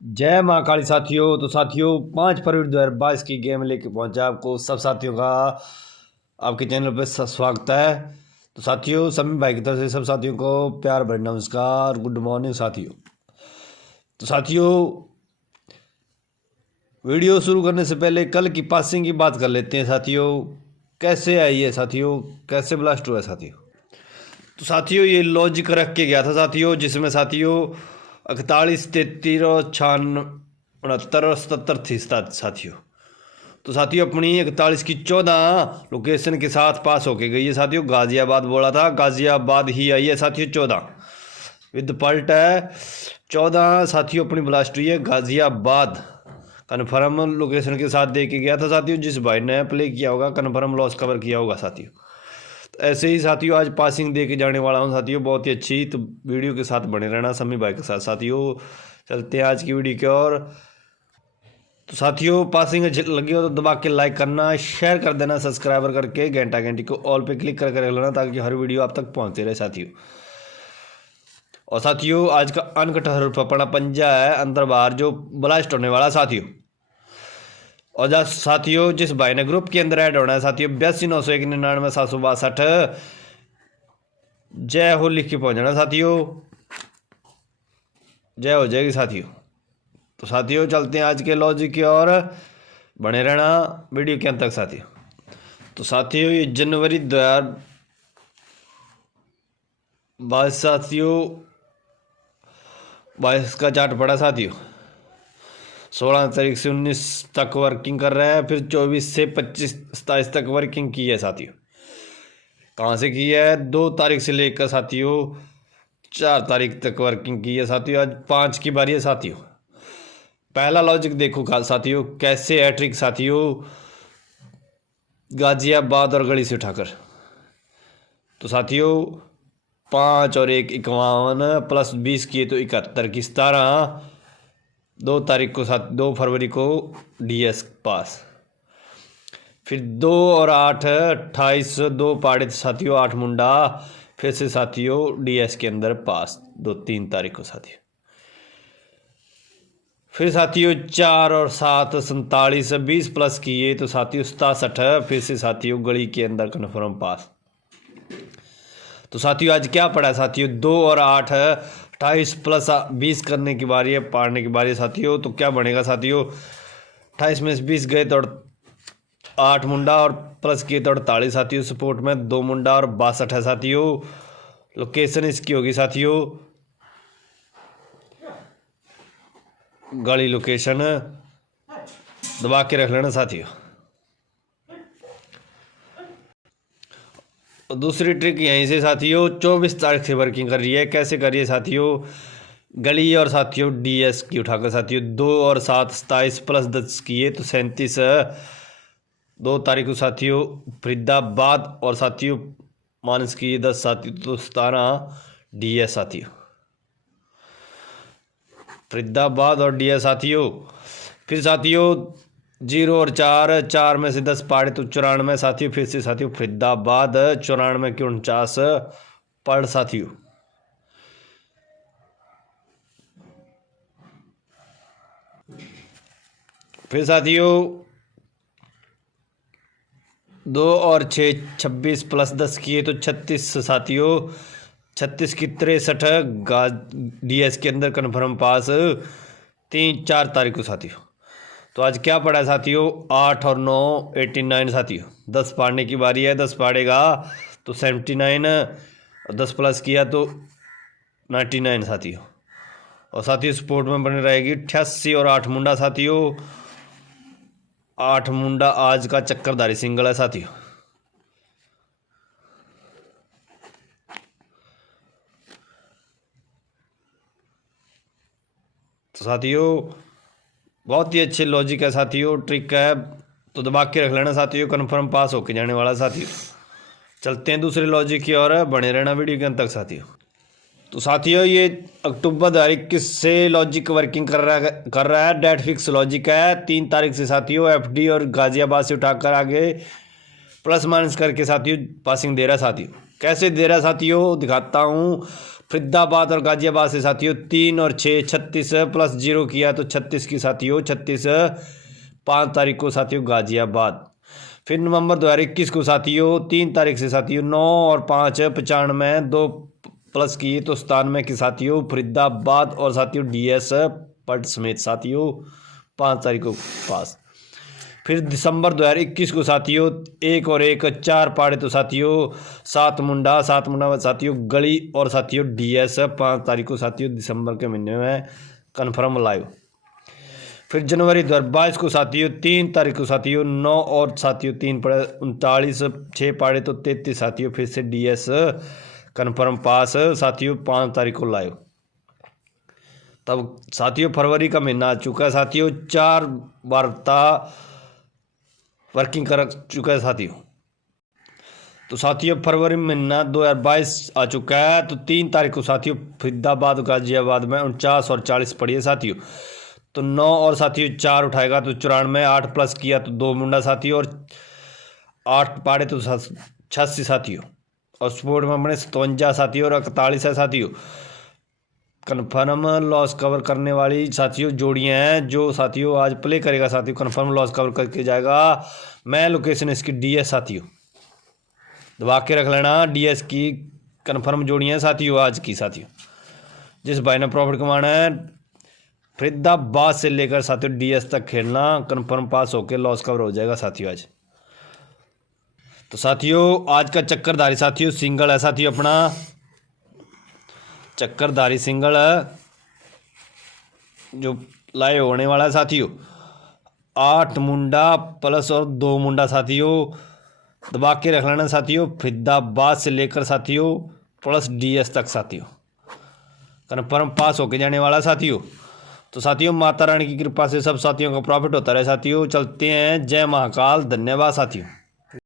जय माँ काली साथियों। तो साथियों 5 फरवरी 2022 की गेम लेके पहुंचा आपको सब साथियों का आपके चैनल पर स्वागत है। तो साथियों समी भाई की तरफ से सब साथियों को प्यार भरे नमस्कार, गुड मॉर्निंग साथियों। तो साथियों वीडियो शुरू करने से पहले कल की पासिंग की बात कर लेते हैं साथियों। कैसे आई है साथियों, कैसे ब्लास्ट हुआ है साथियों। तो साथियों ये लॉजिक रख के गया था साथियों, जिसमें साथियों 41, 33 और 96, 69 और 77 थी साथियों। तो साथियों अपनी 41 की 14 लोकेशन के साथ पास होके गई है साथियों। गाजियाबाद बोला था, गाजियाबाद ही आई है साथियों 14 विद पल्ट है 14 साथियों। अपनी ब्लास्ट हुई है गाजियाबाद, कन्फर्म लोकेशन के साथ दे के गया था साथियों। जिस भाई ने प्ले किया होगा कन्फर्म लॉस कवर किया होगा साथियों। तो ऐसे ही साथियों आज पासिंग दे के जाने वाला हूँ साथियों, बहुत ही अच्छी। तो वीडियो के साथ बने रहना समी भाई के साथ साथियों। चलते हैं आज की वीडियो की ओर। तो साथियों पासिंग लगी हो तो दबा के लाइक करना, शेयर कर देना, सब्सक्राइबर करके घंटी को ऑल पे क्लिक करके रख लेना ताकि हर वीडियो आप तक पहुंचते रहे साथियों। और साथियों आज का अनकट रुपया पड़ा पंजा है अंदर बाहर जो ब्लास्ट होने वाला साथियों। और जा साथियों जिस भाई ने ग्रुप के अंदर ऐड होना है साथियों 8291199762 जय हो लिख के पहुंचना साथियों, जय हो जाएगी साथियों। तो साथियों चलते हैं आज के लॉजिक की ओर, बने रहना वीडियो के अंत तक साथियों। तो साथियों ये जनवरी 2022 साथियों 22 का चार्ट पड़ा साथियों। 16 तारीख से 19 तक वर्किंग कर रहा है, फिर 24 से 25 27 तक वर्किंग की है साथियों। कहाँ से की है? 2 तारीख से लेकर साथियों 4 तारीख तक वर्किंग की है साथियों। आज 5 की बारी है साथियों। पहला लॉजिक देखो साथियों कैसे है ट्रिक साथियों, गाजियाबाद और गली से उठाकर। तो साथियों 5 और 1 51 प्लस 20 किए तो 71 की 17 2 तारीख को 2 फरवरी को डीएस पास। फिर 2 और 8 28 2 पाड़े साथियों 8 मुंडा फिर से साथियों डीएस के अंदर पास 3 तारीख को साथियों। फिर साथियों 4 और 7 47 20 प्लस किए तो साथियों 67 फिर से साथियों गली के अंदर कन्फर्म पास। तो साथियों आज क्या पड़ा साथियों 2 और 8 28 प्लस 20 करने की बारी है, पाड़ने की बारी है साथियों। तो क्या बनेगा साथियों 28 में से 20 गए तो 8 मुंडा और प्लस किए तो 48 साथियों। सपोर्ट में 2 मुंडा और 62 है साथियों। लोकेशन इसकी होगी साथियों गली लोकेशन, दबा के रख लेना साथियों। दूसरी ट्रिक यहीं से साथियों 24 तारीख से वर्किंग कर रही है। कैसे कर रही है साथियों, गली और साथियों डीएस की उठाकर साथियों 2 और 7 27 प्लस 10 किए तो 37 2 तारीख को साथियों फरीदाबाद और साथियों माइनस किए 10 साथियों तो 17 डीएस साथियों फरीदाबाद और डीएस साथियों। फिर साथियों 0 और 4 में से 10 पाड़े तो 94 साथियों। फिर से साथियों फरीदाबाद 94 की 49 पढ़ साथियों। फिर साथियों 2 और 6 26 प्लस 10 किए तो 36 साथियों 36 की 63 डीएस के अंदर कन्फर्म पास 4 तारीख को साथियों। तो आज क्या पड़ा है साथियों 8 और 9 89 साथियों। 10 पाड़ने की बारी है, 10 पाड़ेगा तो 79 और 10 प्लस किया तो 99 साथियों। और साथियों स्पोर्ट में बने रहेगी 88 और 8 मुंडा साथियों। 8 मुंडा आज का चक्करधारी सिंगल है साथियों। तो साथियों बहुत ही अच्छे लॉजिक है साथियों, ट्रिक है तो दबा के रख लेना साथियों, कन्फर्म पास होके जाने वाला साथियों। चलते हैं दूसरे लॉजिक की ओर, बने रहना वीडियो के अंत तक साथियों। तो साथियों ये अक्टूबर 21 से लॉजिक वर्किंग कर रहा है, डेट फिक्स लॉजिक है। 3 तारीख से साथियों एफडी और गाजियाबाद से उठाकर आगे प्लस माइनस करके साथियों पासिंग दे रहा है साथियों। कैसे दे रहा है साथियों दिखाता हूँ। फरीदाबाद और गाजियाबाद से साथियों 3 और 6 36 प्लस 0 किया तो 36 की साथियों 36 5 तारीख को साथियों गाजियाबाद। फिर नवंबर 2021 को साथियों 3 तारीख से साथियों 9 और 5 95 2 प्लस किए तो 97 की साथियों फरीदाबाद और साथियों DS पट समेत साथियों 5 तारीख को पास। फिर दिसंबर 2021 को साथियों 1 और 1 4 पाड़े तो साथियों 7 मुंडा साथियों गली और साथियों DS 5 तारीख को साथियों दिसंबर के महीने में कन्फर्म लाइव। फिर जनवरी 2022 को साथियों 3 तारीख को साथियों 9 और साथियों 3 पड़े 39 6 पाड़े तो 33 साथियों फिर से DS कन्फर्म पास साथियों 5 तारीख को लाइव। तब साथियों फरवरी का महीना आ चुका है साथियों 4 वार्ता वर्किंग कर चुका है साथियों। तो साथियों फरवरी महीना 2022 आ चुका है तो 3 तारीख को साथियों फरीदाबाद गाजियाबाद में 49 और 40 पड़ी है साथियों। तो 9 और साथियों 4 उठाएगा तो 94 8 प्लस किया तो 2 मुंडा साथियों और 8 पाड़े तो 86 साथियों। और स्पोर्ट में अपने 57 साथियों और 41 है साथियों। कन्फर्म लॉस कवर करने वाली साथियों जोड़ियां हैं जो साथियों आज प्ले करेगा साथियों कन्फर्म लॉस कवर करके जाएगा। मैं लोकेशन इसकी DS साथियों दबा के रख लेना। DS की कन्फर्म जोड़ियां हैं साथियों आज की साथियों। जिस भाई ने प्रॉफिट कमाना है फरीदाबाद से लेकर साथियों DS तक खेलना कन्फर्म पास होकर लॉस कवर हो जाएगा साथियों आज। तो साथियों आज का चक्करधारी साथियों सिंगल है साथियों अपना चक्करधारी सिंगल जो लाइव होने वाला है साथियों 8 मुंडा प्लस और 2 मुंडा साथियों दबा के रख लेना साथियों फरीदाबाद से लेकर साथियों प्लस DS तक साथियों कन्फर्म पास होके जाने वाला साथियों। तो साथियों माता रानी की कृपा से सब साथियों का प्रॉफिट होता रहे साथियों। चलते हैं, जय महाकाल, धन्यवाद साथियों।